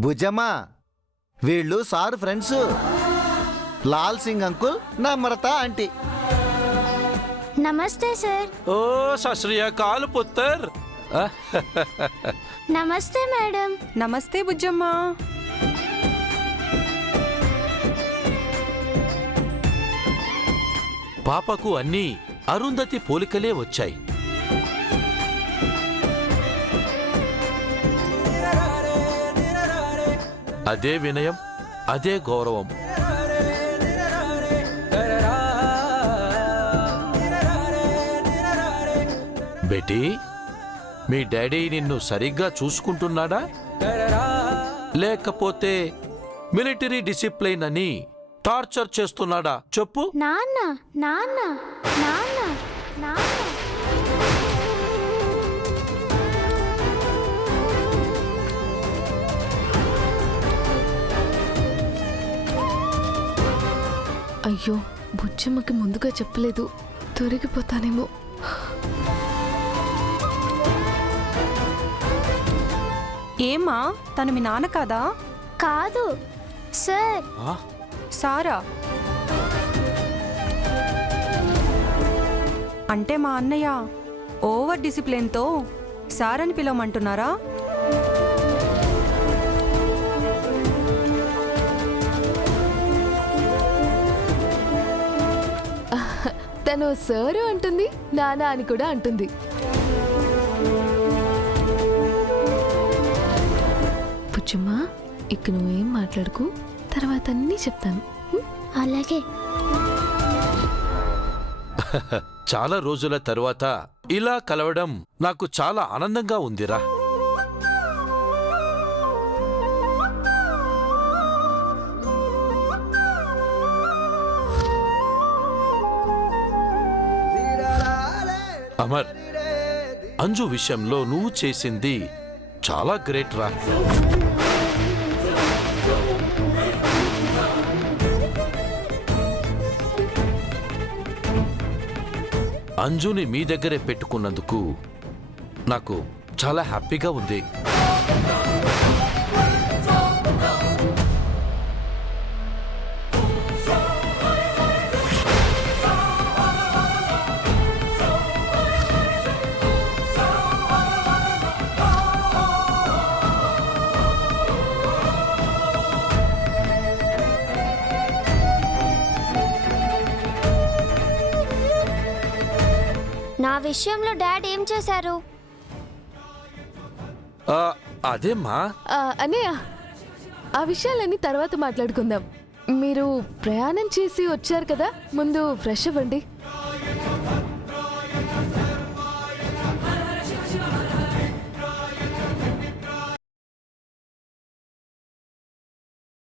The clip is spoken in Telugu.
భుజమ్మా, వీళ్ళు sir friends. Lal Singh uncle, Namrata aunty. నమస్తే సార్. ఓ సత్ శ్రీ అకాల్ పుత్ర్. నమస్తే మేడం. నమస్తే బుజ్జమ్మ. పాపకు అన్నీ అరుంధతి పోలికలే వచ్చాయి. అదే వినయం, అదే గౌరవం. బేటీ, మీ డాడీ నిన్ను సరిగ్గా చూసుకుంటున్నాడా, లేకపోతే మిలిటరీ డిసిప్లైన్ అని టార్చర్ చేస్తున్నాడా చెప్పు. నాన్న నాన్న నాన్న నాన్న. అయ్యో, బుజ్జమ్మకి ముందుగా చెప్పలేదు, దొరికిపోతానేమో. ఏమా, తను మీ నాన్న కాదా? కాదు సార్. సారా అంటే మా అన్నయ్య ఓవర్ డిసిప్లిన్తో సార్ అని పిలవమంటున్నారా? తను సారు అంటుంది, నానా అని కూడా అంటుంది. బుజ్జమ్మా, ఇక నువ్వేం మాట్లాడుకు, తర్వాత అన్నీ చెప్తాను. అలాగే. చాలా రోజుల తరువాత ఇలా కలవడం నాకు చాలా ఆనందంగా ఉందిరా. అమర్, అంజు విషయంలో నువ్వు చేసింది చాలా గ్రేట్ రా. అంజుని మీ దగ్గరే పెట్టుకున్నందుకు నాకు చాలా హ్యాపీగా ఉంది. నా విషయంలో డాడ్ ఏం చేశారు? అదేమ్మా, అన్నయ్య, ఆ విషయాలన్నీ తర్వాత మాట్లాడుకుందాం. మీరు ప్రయాణం చేసి వచ్చారు కదా, ముందు ఫ్రెష్ అవ్వండి.